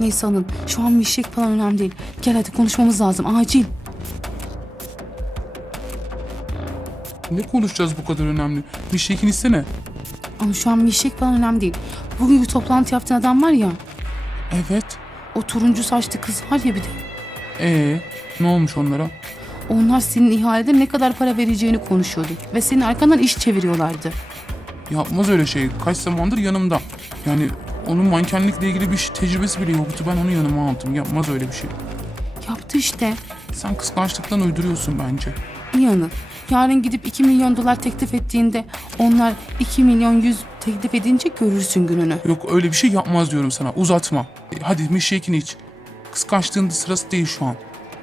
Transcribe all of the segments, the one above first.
Neyse Anıl şu an mişek falan önemli değil. Gel hadi konuşmamız lazım acil. Ne konuşacağız bu kadar önemli? Bir şekin istene. Ama şu an mişek falan önemli değil. Bugünkü toplantı yaptığın adam var ya. Evet. O turuncu saçlı kız var ya bir de. Ee, ne olmuş onlara? Onlar senin ihalede ne kadar para vereceğini konuşuyordu. Ve senin arkandan iş çeviriyorlardı. Yapmaz öyle şey. Kaç zamandır yanımda. Yani onun mankenlikle ilgili bir tecrübesi bile yoktu. Ben onu yanıma aldım. Yapmaz öyle bir şey. Yaptı işte. Sen kıskançlıktan uyduruyorsun bence. İyi Anıl. Yarın gidip 2 milyon dolar teklif ettiğinde onlar 2 milyon 100 teklif edince görürsün gününü. Yok öyle bir şey yapmaz diyorum sana. Uzatma. E, hadi milkshake'ini iç. Kıskançlığın da sırası değil şu an.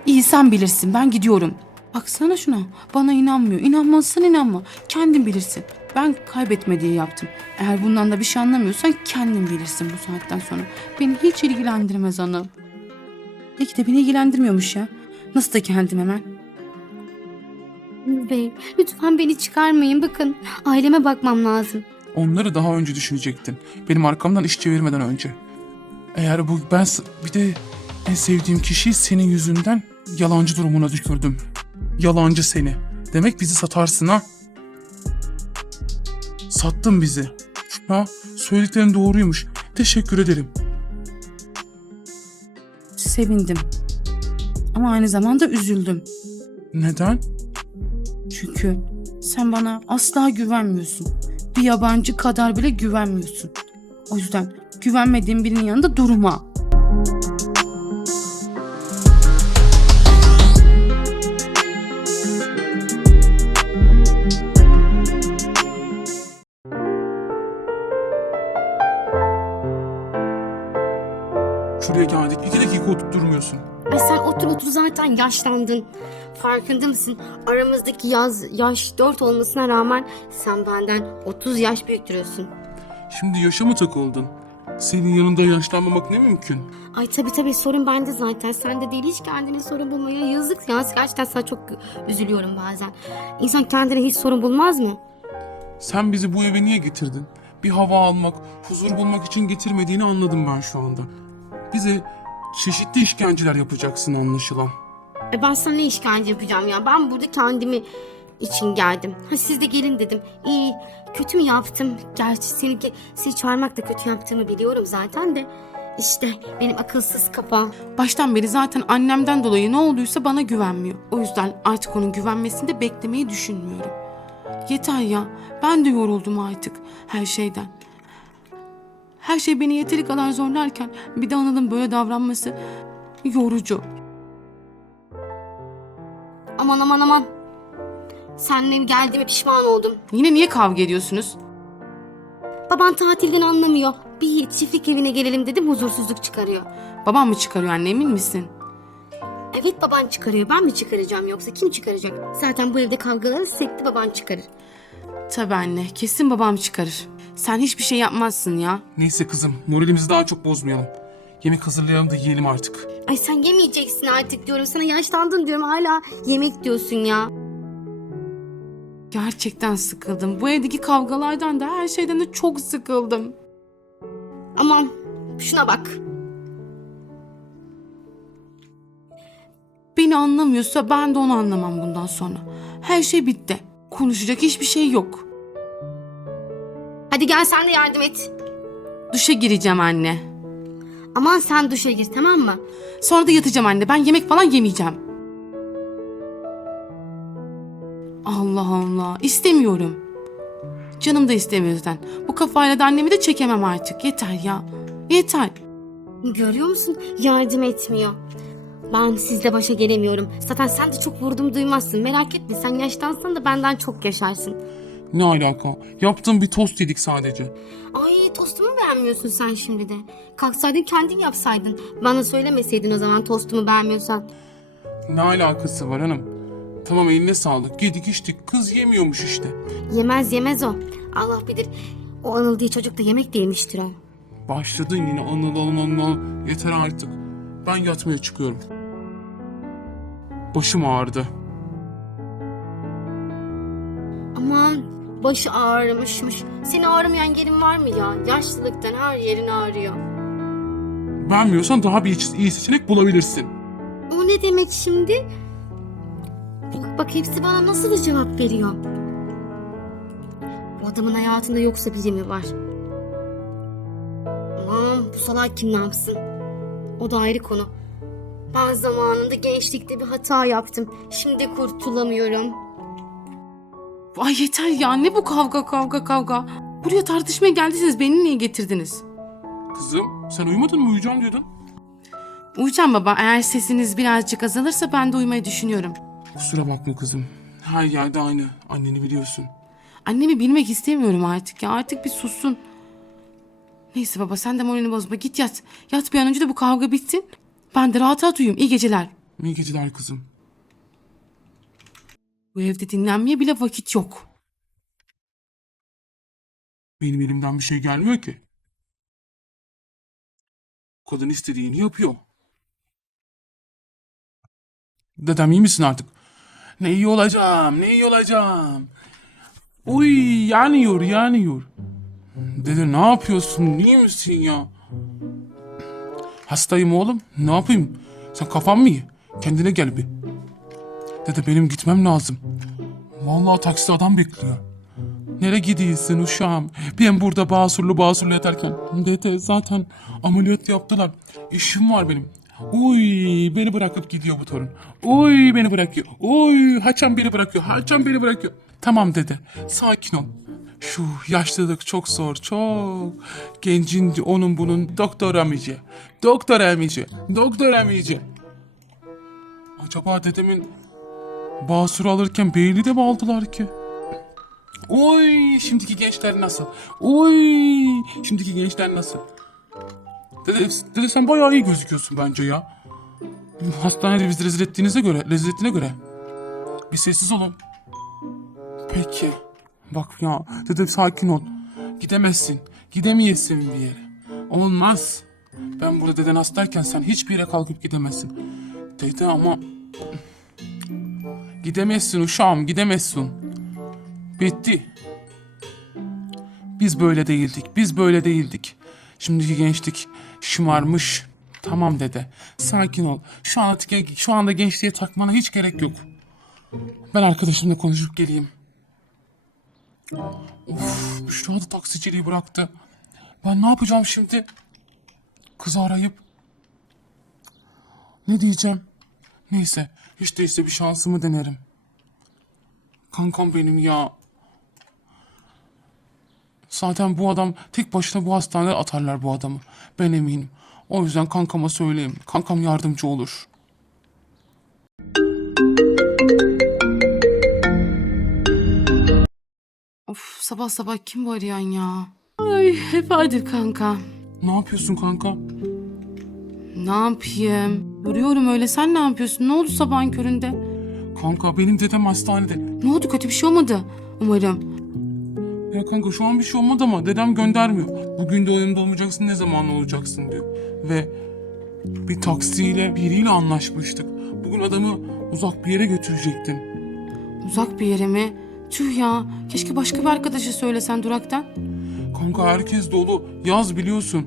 İyi sen bilirsin ben gidiyorum. Baksana şuna bana inanmıyor. İnanmazsan inanma. Kendin bilirsin. Ben kaybetme diye yaptım. Eğer bundan da bir şey anlamıyorsan kendin bilirsin bu saatten sonra. Beni hiç ilgilendirmez Anıl. İlk de beni ilgilendirmiyormuş ya. Nasıl da kendim hemen. Bey, lütfen beni çıkarmayın. Bakın, aileme bakmam lazım. Onları daha önce düşünecektin. Benim arkamdan iş çevirmeden önce. Eğer bu ben bir de en sevdiğim kişiyi senin yüzünden yalancı durumuna düşürdüm. Yalancı seni. Demek bizi satarsın ha? Sattın bizi. Ha? Söylediklerin doğruymuş. Teşekkür ederim. Sevindim. Ama aynı zamanda üzüldüm. Neden? Çünkü sen bana asla güvenmiyorsun. Bir yabancı kadar bile güvenmiyorsun. O yüzden güvenmediğin birinin yanında durma. Şuraya geldik. İki dakika oturup durmuyorsun. Ay sen otur otur zaten yaşlandın. Farkında mısın? Aramızdaki yaz, yaş 4 olmasına rağmen sen benden 30 yaş büyük duruyorsun. Şimdi yaşa mı takıldın? Senin yanında yaşlanmamak ne mümkün? Ay tabii tabii sorun bende zaten. Sende değil hiç kendine sorun bulmaya yazık ya. Gerçekten sana çok üzülüyorum bazen. İnsan kendine hiç sorun bulmaz mı? Sen bizi bu eve niye getirdin? Bir hava almak, huzur bulmak için getirmediğini anladım ben şu anda. Bize çeşitli işkenceler yapacaksın anlaşılan. E ben sana ne işkence yapacağım ya? Ben burada kendimi için geldim. Ha siz de gelin dedim. İyi, kötü mü yaptım? Gerçi seni, seni çağırmak da kötü yaptığımı biliyorum zaten de. İşte benim akılsız kafa. Baştan beri zaten annemden dolayı ne olduysa bana güvenmiyor. O yüzden artık onun güvenmesini de beklemeyi düşünmüyorum. Yeter ya. Ben de yoruldum artık her şeyden. Her şey beni yeteri kadar zorlarken bir de Anıl'ın böyle davranması yorucu. Aman aman aman. Seninle geldiğime pişman oldum. Yine niye kavga ediyorsunuz? Baban tatilden anlamıyor. Bir çiftlik evine gelelim dedim huzursuzluk çıkarıyor. Babam mı çıkarıyor anne emin misin? Evet baban çıkarıyor. Ben mi çıkaracağım yoksa kim çıkaracak? Zaten bu evde kavgaları sürekli baban çıkarır. Tabii anne kesin babam çıkarır. Sen hiçbir şey yapmazsın ya. Neyse kızım, moralimizi daha çok bozmayalım. Yemek hazırlayalım da yiyelim artık. Ay sen yemeyeceksin artık diyorum. Sana yaşlandın diyorum hala yemek diyorsun ya. Gerçekten sıkıldım. Bu evdeki kavgalardan da her şeyden de çok sıkıldım. Aman şuna bak. Beni anlamıyorsa ben de onu anlamam bundan sonra. Her şey bitti. Konuşacak hiçbir şey yok. Hadi gel sen de yardım et. Duşa gireceğim anne. Aman sen duşa gir tamam mı? Sonra da yatacağım anne. Ben yemek falan yemeyeceğim. Allah Allah. İstemiyorum. Canım da istemiyor zaten. Bu kafayla da annemi de çekemem artık. Yeter ya. Yeter. Görüyor musun? Yardım etmiyor. Ben sizle başa gelemiyorum. Zaten sen de çok vurdum duymazsın. Merak etme sen yaşlansan da benden çok yaşarsın. Ne alaka? Yaptığım bir tost yedik sadece. Ay tostumu beğenmiyorsun sen şimdi de. Kalksaydın kendin yapsaydın. Bana söylemeseydin o zaman tostumu beğenmiyorsan. Ne alakası var hanım? Tamam eline sağlık. Yedik içtik. Kız yemiyormuş işte. Yemez yemez o. Allah bilir. O Anıl diye çocuk da yemek de yemiştir o. Başladın yine anıl anıl anıl. Yeter artık. Ben yatmaya çıkıyorum. Başım ağrıdı. Başı ağrımışmış. Seni ağrımayan yerin var mı ya? Yaşlılıktan her yerin ağrıyor. Beğenmiyorsan daha bir iyi seçenek bulabilirsin. O ne demek şimdi? Bak, bak hepsi bana nasıl da cevap veriyor. Bu adamın hayatında yoksa biri mi var? Aman bu salak kim yapsın? O da ayrı konu. Ben zamanında gençlikte bir hata yaptım. Şimdi kurtulamıyorum. Ay yeter ya ne bu kavga kavga kavga. Buraya tartışmaya geldiyseniz beni niye getirdiniz? Kızım sen uyumadın mı uyuyacağım diyordun. Uyuyacağım baba eğer sesiniz birazcık azalırsa ben de uyumayı düşünüyorum. Kusura bakma kızım. Her yerde aynı. Anneni biliyorsun. Annemi bilmek istemiyorum artık ya artık bir sussun. Neyse baba sen de moralini bozma git yat. Yat bir an önce de bu kavga bitsin. Ben de rahat rahat uyuyayım. İyi geceler. İyi geceler kızım. Bu evde dinlenmeye bile vakit yok. Benim elimden bir şey gelmiyor ki. Kadın istediğini yapıyor. Dedem iyi misin artık? Ne iyi olacağım, ne iyi olacağım. Uy yanıyor, yanıyor. Dede ne yapıyorsun, iyi misin ya? Hastayım oğlum, ne yapayım? Sen kafan mı iyi? Kendine gel bir. Dede benim gitmem lazım. Vallahi taksi adam bekliyor. Nereye gidiyorsun uşağım? Ben burada basurlu basurlu yatarken. Dede zaten ameliyat yaptılar. İşim var benim. Uy beni bırakıp gidiyor bu torun. Uy beni bırakıyor. Uy haçan beni bırakıyor. Haçan beni bırakıyor. Tamam dede sakin ol. Şu yaşlılık çok zor çok. Gencin onun bunun doktor amici. Doktor amici. Doktor amici. Acaba dedemin basur alırken beyni de mi aldılar ki? Oy şimdiki gençler nasıl? Oy şimdiki gençler nasıl? Dede, dede sen bayağı iyi gözüküyorsun bence ya. Hastanede bizi rezil ettiğinize göre, rezil ettiğine göre. Bir sessiz olun. Peki. Bak ya dede sakin ol. Gidemezsin. Gidemeyesin bir yere. Olmaz. Ben burada deden hastayken sen hiçbir yere kalkıp gidemezsin. Dede ama... Gidemezsin uşağım gidemezsin. Bitti. Biz böyle değildik. Biz böyle değildik. Şimdiki gençlik şımarmış. Tamam dede. Sakin ol. Şu an şu anda gençliğe takmana hiç gerek yok. Ben arkadaşımla konuşup geleyim. Of, Büşra da taksiciliği bıraktı. Ben ne yapacağım şimdi? Kızı arayıp ne diyeceğim? Neyse, hiç değilse bir şansımı denerim. Kankam benim ya. Zaten bu adam tek başına bu hastanede atarlar bu adamı. Ben eminim. O yüzden kankama söyleyeyim. Kankam yardımcı olur. Of sabah sabah kim bu arayan ya? Ay hep hadi kanka. Ne yapıyorsun kanka? Ne yapayım? Duruyorum öyle sen ne yapıyorsun? Ne oldu sabahın köründe? Kanka benim dedem hastanede. Ne oldu kötü bir şey olmadı umarım. Ya kanka şu an bir şey olmadı ama dedem göndermiyor. Bugün de yanımda olmayacaksın ne zaman olacaksın diyor. Ve bir taksiyle biriyle anlaşmıştık. Bugün adamı uzak bir yere götürecektin. Uzak bir yere mi? Tüh ya keşke başka bir arkadaşa söylesen duraktan. Kanka herkes dolu. Yaz biliyorsun.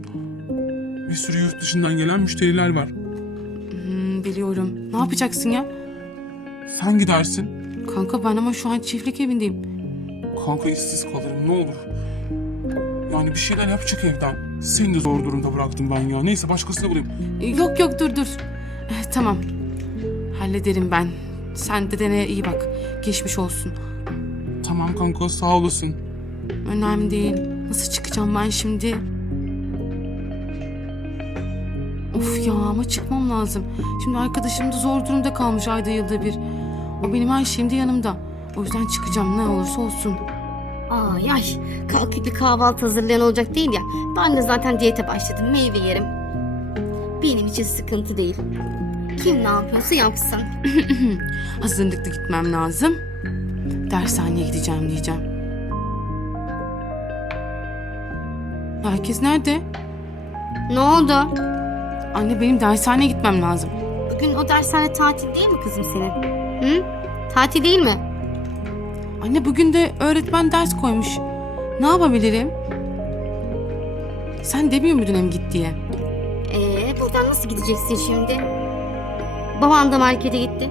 Bir sürü yurt dışından gelen müşteriler var. Biliyorum. Ne yapacaksın ya? Sen gidersin. Kanka ben ama şu an çiftlik evindeyim. Kanka işsiz kalırım ne olur. Yani bir şeyler yapacak evden. Seni de zor durumda bıraktım ben ya. Neyse başkasını bulayım. E, Yok yok dur dur. Eh, tamam. Hallederim ben. Sen dedene iyi bak. Geçmiş olsun. Tamam kanka sağ olasın. Önemli değil. Nasıl çıkacağım ben şimdi? Of ya ama çıkmam lazım. Şimdi arkadaşım da zor durumda kalmış ayda yılda bir. O benim her şeyimde yanımda. O yüzden çıkacağım ne olursa olsun. Ay ay kalkıp bir kahvaltı hazırlayan olacak değil ya. Ben de zaten diyete başladım meyve yerim. Benim için sıkıntı değil. Kim ne yapıyorsa yapsın. Hazırlıklı gitmem lazım. Dershaneye gideceğim diyeceğim. Herkes nerede? Ne oldu? Anne benim dershaneye gitmem lazım. Bugün o dershane tatil değil mi kızım senin? Hı? Tatil değil mi? Anne bugün de öğretmen ders koymuş. Ne yapabilirim? Sen demiyor muydun hem git diye? Ee, Gerçekten nasıl gideceksin şimdi? Baban da markete gitti.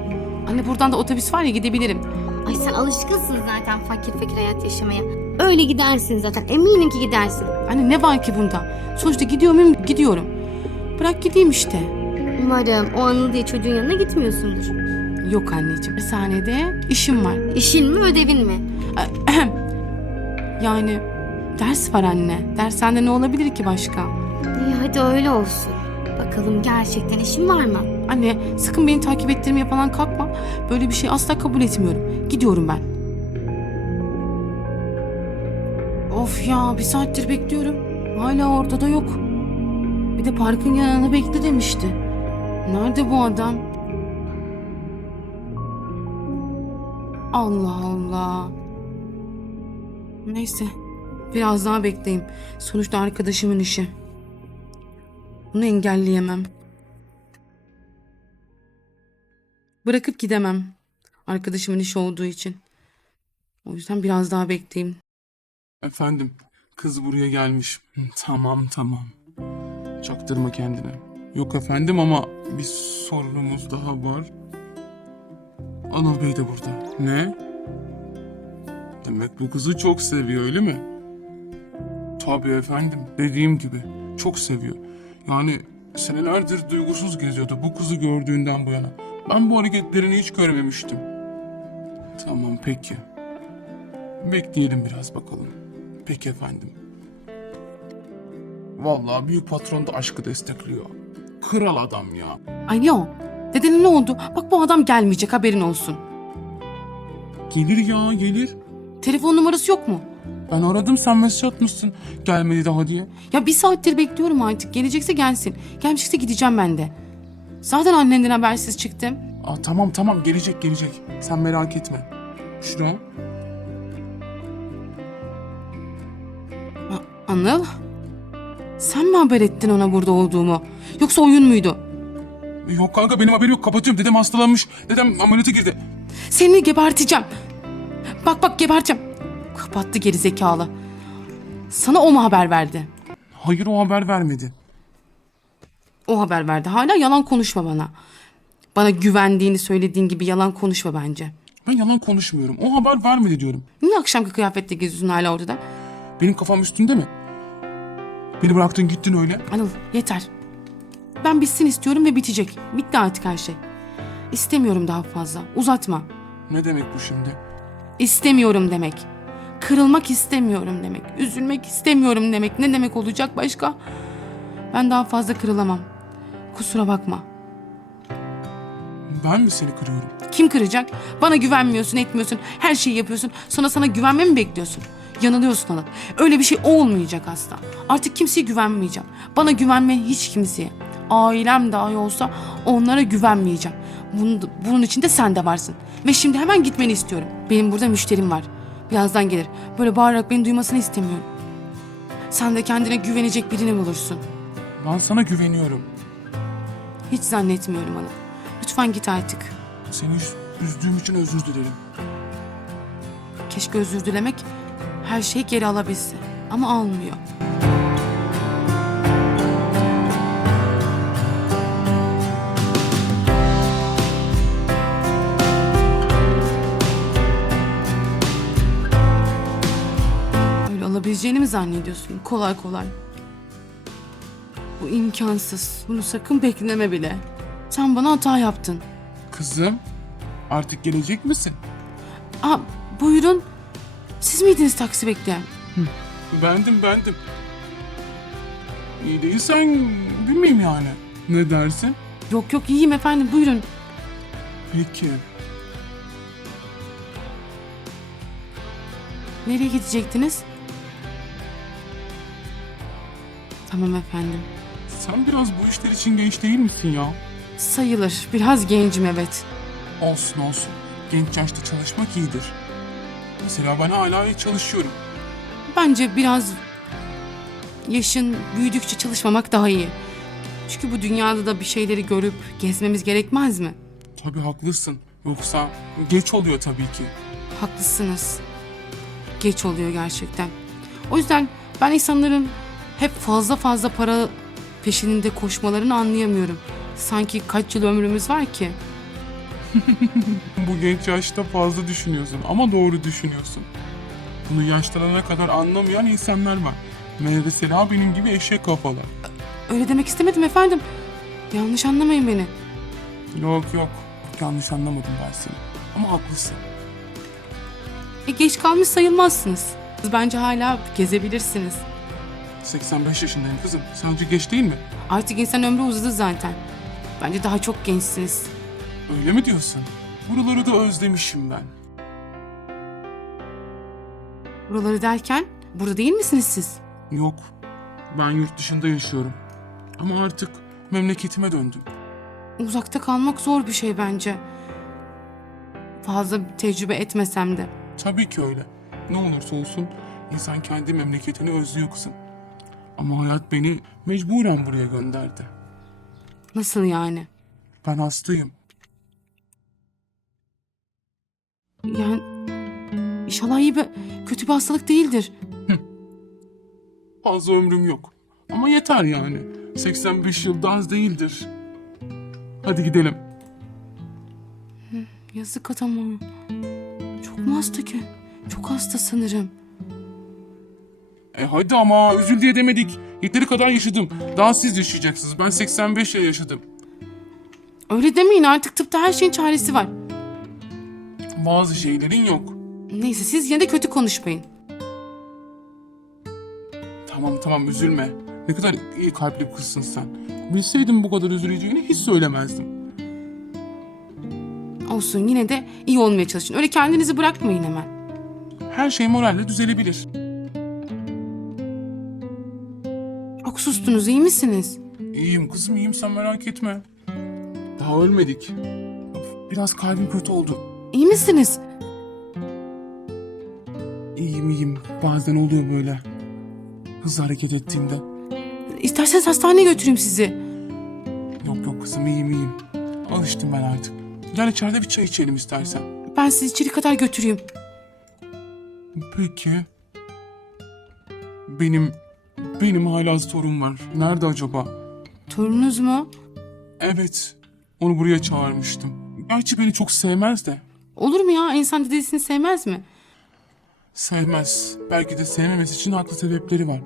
Anne buradan da otobüs var ya gidebilirim. Ay sen alışkınsın zaten fakir fakir hayat yaşamaya. Öyle gidersin zaten. Eminim ki gidersin. Anne ne var ki bunda? Sonuçta gidiyor muyum? Gidiyorum. Bırak gideyim işte. Umarım o Anıl diye çocuğun yanına gitmiyorsundur. Yok anneciğim. Sahnede işim var. İşin mi ödevin mi? Yani ders var anne. Dershanede ne olabilir ki başka? İyi hadi öyle olsun. Bakalım gerçekten işin var mı? Anne sakın beni takip ettirmeye falan kalkma. Böyle bir şey asla kabul etmiyorum. Gidiyorum ben. Of ya bir saattir bekliyorum. Hala ortada yok. Bir de parkın yanına bekle demişti. Nerede bu adam? Allah Allah. Neyse. Biraz daha bekleyeyim. Sonuçta arkadaşımın işi. Bunu engelleyemem. Bırakıp gidemem. Arkadaşımın işi olduğu için. O yüzden biraz daha bekleyeyim. Efendim, kız buraya gelmiş. Tamam tamam. Çaktırma kendine. Yok efendim ama bir sorunumuz daha var. Anıl Bey de burada. Ne? Demek bu kızı çok seviyor öyle mi? Tabii efendim. Dediğim gibi. Çok seviyor. Yani senelerdir duygusuz geziyordu bu kızı gördüğünden bu yana. Ben bu hareketlerini hiç görmemiştim. Tamam peki. Bekleyelim biraz bakalım. Peki efendim. Vallahi büyük patron da aşkı destekliyor. Kral adam ya. Ay ne o? Dedenin ne oldu? Bak bu adam gelmeyecek haberin olsun. Gelir ya gelir. Telefon numarası yok mu? Ben aradım sen mesaj atmışsın. Gelmedi daha diye. Ya bir saattir bekliyorum artık. Gelecekse gelsin. Gelmeyecekse gideceğim ben de. Zaten annenden habersiz çıktım. Aa, tamam tamam gelecek gelecek. Sen merak etme. Şura. A- Anıl? Sen mi haber ettin ona burada olduğumu? Yoksa oyun muydu? Yok kanka benim haberim yok kapatıyorum. Dedem hastalanmış. Dedem ameliyata girdi. Seni geberteceğim. Bak bak geberteceğim. Kapattı geri zekalı. Sana o mu haber verdi? Hayır o haber vermedi. O haber verdi. Hala yalan konuşma bana. Bana güvendiğini söylediğin gibi yalan konuşma bence. Ben yalan konuşmuyorum. O haber vermedi diyorum. Niye akşamki kıyafetle geziyorsun hala ortada? Benim kafam üstünde mi? Beni bıraktın gittin öyle. Anıl yeter. Ben bitsin istiyorum ve bitecek. Bitti artık her şey. İstemiyorum daha fazla. Uzatma. Ne demek bu şimdi? İstemiyorum demek. Kırılmak istemiyorum demek. Üzülmek istemiyorum demek. Ne demek olacak başka? Ben daha fazla kırılamam. Kusura bakma. Ben mi seni kırıyorum? Kim kıracak? Bana güvenmiyorsun, etmiyorsun. Her şeyi yapıyorsun. Sonra sana güvenme mi bekliyorsun? Yanılıyorsun Anıl. Öyle bir şey olmayacak asla. Artık kimseye güvenmeyeceğim. Bana güvenme hiç kimseye. Ailem dahi olsa onlara güvenmeyeceğim. Bunun, bunun için de sen de varsın. Ve şimdi hemen gitmeni istiyorum. Benim burada müşterim var. Birazdan gelir. Böyle bağırarak beni duymasını istemiyorum. Sen de kendine güvenecek birini bulursun. Ben sana güveniyorum. Hiç zannetmiyorum Anıl. Lütfen git artık. Seni üz- üzdüğüm için özür dilerim. Keşke özür dilemek her şeyi geri alabilse. Ama almıyor. Öyle alabileceğini mi zannediyorsun? Kolay kolay. Bu imkansız. Bunu sakın bekleme bile. Sen bana hata yaptın. Kızım, artık gelecek misin? Aa, buyurun. Siz miydiniz taksi bekleyen? Bendim, bendim. İyi değilsen bilmeyeyim yani. Ne dersin? Yok yok iyiyim efendim buyurun. Peki. Nereye gidecektiniz? Tamam efendim. Sen biraz bu işler için genç değil misin ya? Sayılır. Biraz gencim evet. Olsun olsun. Genç yaşta çalışmak iyidir. Mesela ben hala çalışıyorum. Bence biraz yaşın büyüdükçe çalışmamak daha iyi. Çünkü bu dünyada da bir şeyleri görüp gezmemiz gerekmez mi? Tabii haklısın. Yoksa geç oluyor tabii ki. Haklısınız. Geç oluyor gerçekten. O yüzden ben insanların hep fazla fazla para peşinde koşmalarını anlayamıyorum. Sanki kaç yıl ömrümüz var ki? Bu genç yaşta fazla düşünüyorsun ama doğru düşünüyorsun. Bunu yaşlanana kadar anlamayan insanlar var. Mesela benim gibi eşek kafalı. Öyle demek istemedim efendim. Yanlış anlamayın beni. Yok yok. Yanlış anlamadım ben seni. Ama haklısın. E, geç kalmış sayılmazsınız. Bence hala gezebilirsiniz. 85 yaşındayım kızım. Sence geç değil mi? Artık insan ömrü uzadı zaten. Bence daha çok gençsiniz. Öyle mi diyorsun? Buraları da özlemişim ben. Buraları derken burada değil misiniz siz? Yok. Ben yurt dışında yaşıyorum. Ama artık memleketime döndüm. Uzakta kalmak zor bir şey bence. Fazla tecrübe etmesem de. Tabii ki öyle. Ne olursa olsun insan kendi memleketini özlüyor kızım. Ama hayat beni mecburen buraya gönderdi. Nasıl yani? Ben hastayım. Yani inşallah iyi bir kötü bir hastalık değildir. Fazla ömrüm yok. Ama yeter yani. 85 yıl da az değildir. Hadi gidelim. Yazık adama. Çok mu hasta ki? Çok hasta sanırım. E hadi ama üzül diye demedik. Yeteri kadar yaşadım. Daha siz yaşayacaksınız. Ben 85 yıl yaşadım. Öyle demeyin artık tıpta her şeyin çaresi var. Bazı şeylerin yok. Neyse siz yine de kötü konuşmayın. Tamam tamam üzülme. Ne kadar iyi kalpli bir kızsın sen. Bilseydim bu kadar üzüleceğini hiç söylemezdim. Olsun yine de iyi olmaya çalışın. Öyle kendinizi bırakmayın hemen. Her şey moralle düzelebilir. Çok sustunuz iyi misiniz? İyiyim kızım iyiyim sen merak etme. Daha ölmedik. Biraz kalbim kötü oldu. İyi misiniz? İyiyim iyiyim. Bazen oluyor böyle. Hızlı hareket ettiğimde. İsterseniz hastaneye götüreyim sizi. Yok yok kızım iyiyim iyiyim. Alıştım ben artık. Gel içeride bir çay içelim istersen. Ben sizi içeri kadar götüreyim. Peki. Benim benim hala sorun var. Nerede acaba? Torununuz mu? Evet. Onu buraya çağırmıştım. Gerçi beni çok sevmez de. Olur mu ya? İnsan dedesini sevmez mi? Sevmez. Belki de sevmemesi için haklı sebepleri var.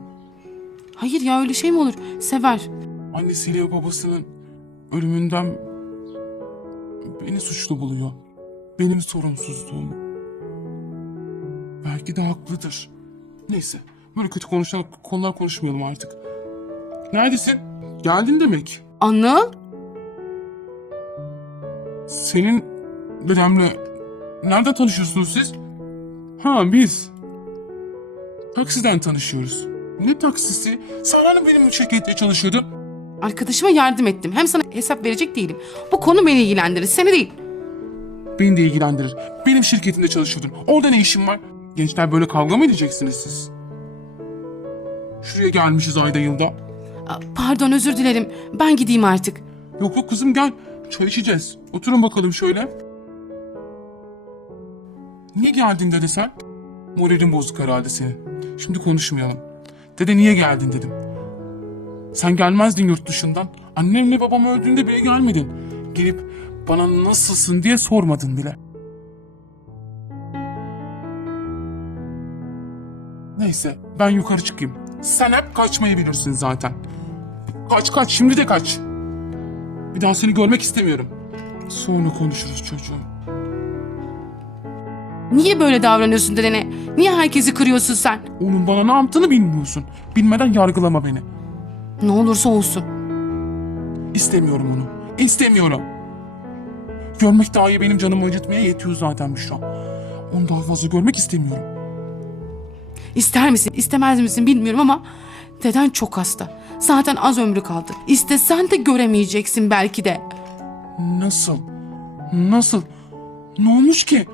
Hayır ya öyle şey mi olur? Sever. Annesiyle babasının ölümünden beni suçlu buluyor. Benim sorumsuzluğum. Belki de haklıdır. Neyse. Böyle kötü konuşan konular konuşmayalım artık. Neredesin? Geldin demek. Anıl? Senin dedemle nereden tanışıyorsunuz siz? Ha biz. Taksiden tanışıyoruz. Ne taksisi? Sen hani benim şirkette çalışıyordun? Arkadaşıma yardım ettim. Hem sana hesap verecek değilim. Bu konu beni ilgilendirir. Seni değil. Beni de ilgilendirir. Benim şirketimde çalışıyordun. Orada ne işin var? Gençler böyle kavga mı edeceksiniz siz? Şuraya gelmişiz ayda yılda. Pardon özür dilerim. Ben gideyim artık. Yok yok kızım gel. Çay içeceğiz. Oturun bakalım şöyle. Niye geldin dede sen? Moralin bozuk herhalde senin. Şimdi konuşmayalım. Dede niye geldin dedim. Sen gelmezdin yurt dışından. Annemle babam öldüğünde bile gelmedin. Gelip bana nasılsın diye sormadın bile. Neyse ben yukarı çıkayım. Sen hep kaçmayı bilirsin zaten. Kaç kaç şimdi de kaç. Bir daha seni görmek istemiyorum. Sonra konuşuruz çocuğum. Niye böyle davranıyorsun dedene? Niye herkesi kırıyorsun sen? Onun bana ne yaptığını bilmiyorsun. Bilmeden yargılama beni. Ne olursa olsun. İstemiyorum onu. İstemiyorum. Görmek dahi benim canımı acıtmaya yetiyor zaten Büşra. Onu daha fazla görmek istemiyorum. İster misin, istemez misin bilmiyorum ama deden çok hasta. Zaten az ömrü kaldı. İstesen de göremeyeceksin belki de. Nasıl? Nasıl? Ne olmuş ki?